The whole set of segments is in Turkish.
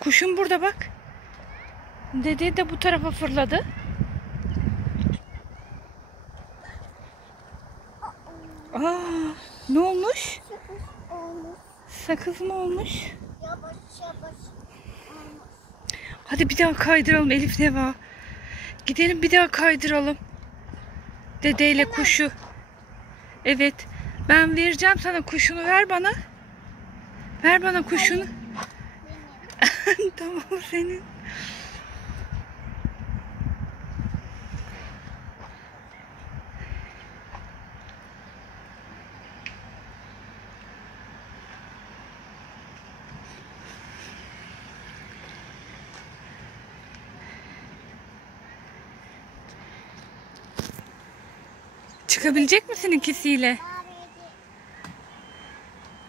Kuşum burada bak. Dede de bu tarafa fırladı. Aa, ne olmuş? Sakız mı olmuş? Yavaş yavaş. Hadi bir daha kaydıralım Elif Neva. Gidelim bir daha kaydıralım. Dedeyle kuşu. Evet. Ben vereceğim sana kuşunu, ver bana. Ver bana kuşunu. Tamam senin. Çıkabilecek misin ikisiyle?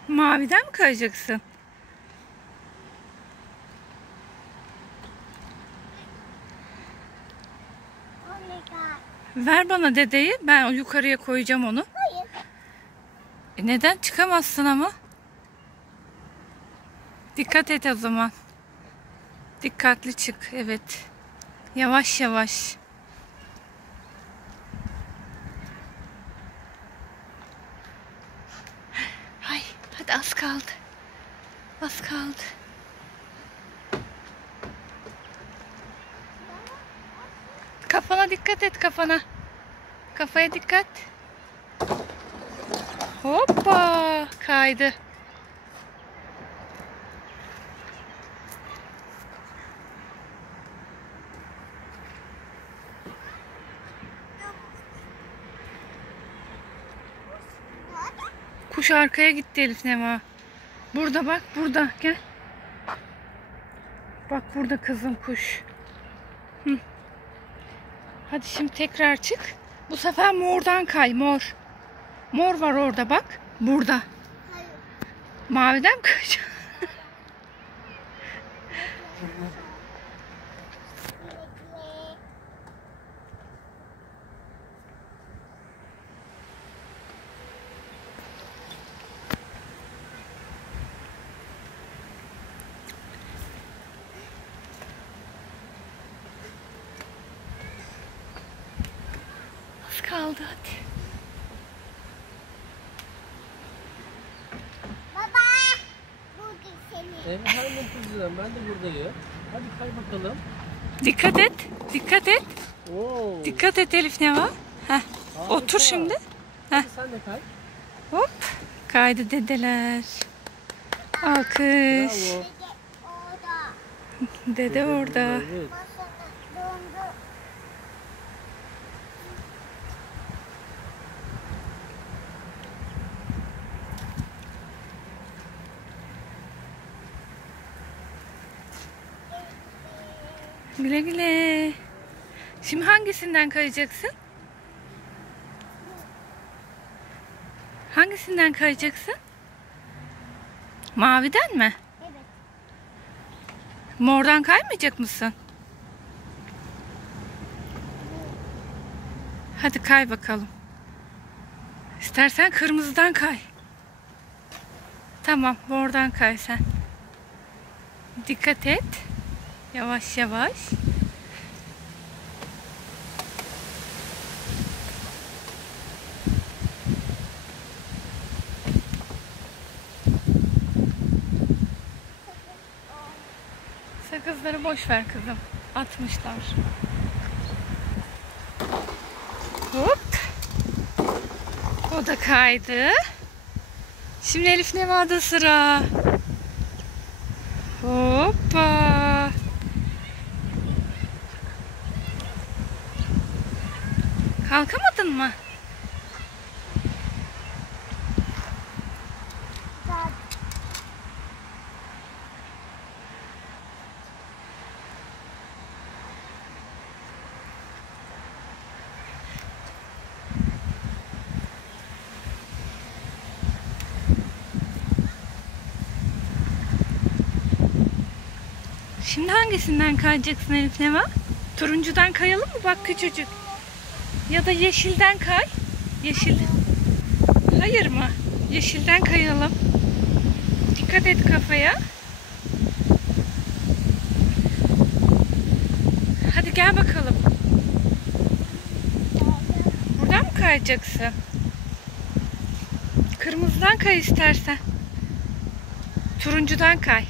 Maviden mi kayacaksın? Ver bana dedeyi. Ben o yukarıya koyacağım onu. Hayır. Neden çıkamazsın ama? Dikkat et o zaman. Dikkatli çık. Evet. Yavaş yavaş. Ay, hadi az kaldı. Az kaldı. Kafana dikkat et, kafana. Kafaya dikkat. Hoppa, kaydı. Kuş arkaya gitti Elif Neva. Burada bak, burada. Gel. Bak burada kızım kuş. Hı. Hadi şimdi tekrar çık. Bu sefer mordan kay, mor. Mor var orada bak. Burada. Hayır. Maviden mi kayacaksın? Az kaldı hadi. Baba. Bugün seni. Hanım kızım, ben de buradayım. Hadi kay bakalım. Dikkat et. Dikkat et. Oo. Dikkat et Elif Neva. Heh. Harika. Otur şimdi. Hadi sen de kay. Hop. Kaydı dedeler. Alkış. Bravo. Orada. Dede orada. Evet. Masada dondu. Güle güle. Şimdi hangisinden kayacaksın? Hangisinden kayacaksın? Maviden mi? Evet. Mordan kaymayacak mısın? Hadi kay bakalım. İstersen kırmızıdan kay. Tamam, mordan kay sen. Dikkat et. Yavaş yavaş. Sakızları boş ver kızım. Atmışlar. Hop. O da kaydı. Şimdi Elif Neva'da sıra. Hoppa. Kalkamadın mı? Şimdi hangisinden kayacaksın Elif Neva? Turuncudan kayalım mı? Bak küçücük. Ya da yeşilden kay. Yeşil. Hayır mı? Yeşilden kayalım. Dikkat et kafaya. Hadi gel bakalım. Buradan mı kayacaksın? Kırmızıdan kay istersen. Turuncudan kay.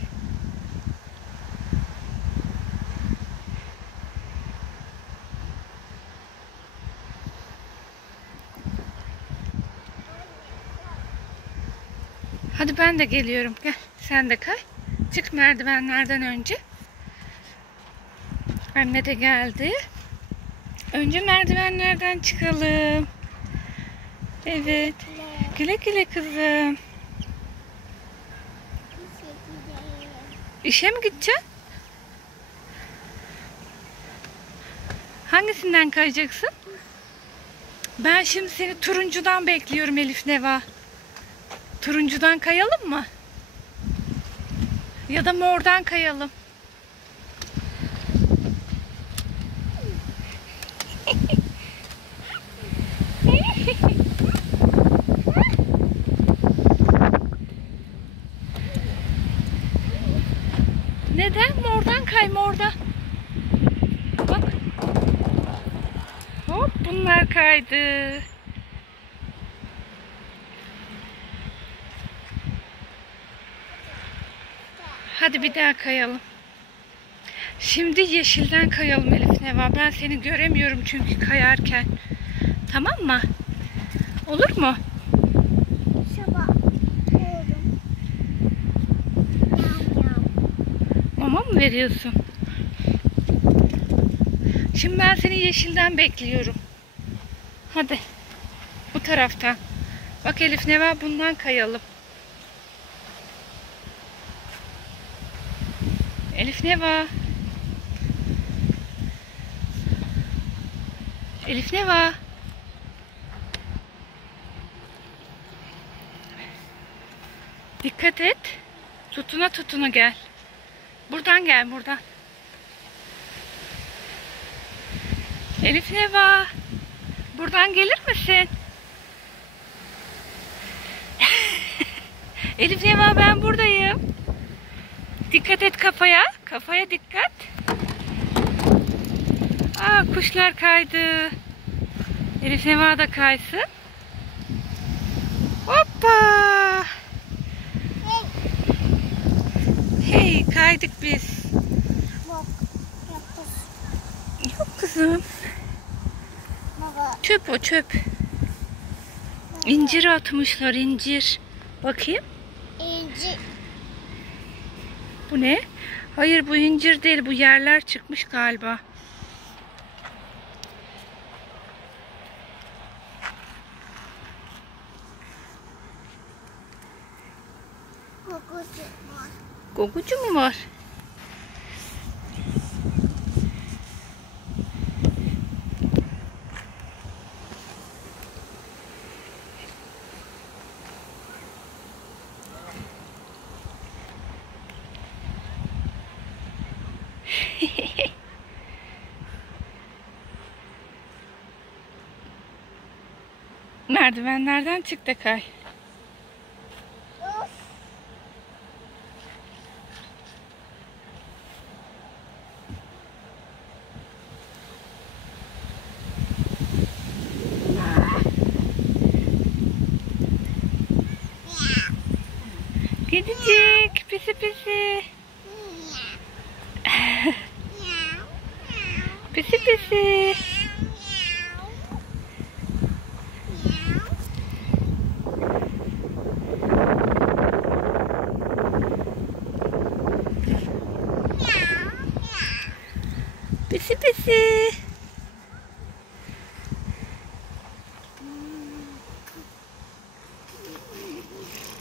Hadi ben de geliyorum. Gel sen de kay. Çık merdivenlerden önce. Anne de geldi. Önce merdivenlerden çıkalım. Evet. Güle güle kızım. İşe mi gideceksin? Hangisinden kayacaksın? Ben şimdi seni turuncudan bekliyorum Elif Neva. Turuncudan kayalım mı? Ya da mordan kayalım. Neden? Mordan kay, mordan. Bak. Hop, bunlar kaydı. Hadi bir daha kayalım. Şimdi yeşilden kayalım Elif Neva. Ben seni göremiyorum çünkü kayarken. Tamam mı? Olur mu? Sabah oldum. Yam yam. Mama mı veriyorsun? Şimdi ben seni yeşilden bekliyorum. Hadi. Bu taraftan. Bak Elif Neva, bundan kayalım. Elif Neva. Elif Neva. Dikkat et. Tutuna tutuna gel. Buradan gel, buradan. Elif Neva. Buradan gelir misin? Elif Neva, ben buradayım. Dikkat et kafaya. Kafaya dikkat. Aa, kuşlar kaydı. Elif Neva da kaysın. Hoppa. Hey, kaydık biz. Bak. Yapış. Yok kızım. Baba. Çöp o, çöp. İncir atmışlar, incir. Bakayım. İnci. Bu ne? Hayır, bu incir değil. Bu yerler çıkmış galiba. Kokusu var. Kokucu mu var? Merdivenlerden çık da kay. Of. Kedicik, pisi pisi. Pisi pisi. Pisi pisi.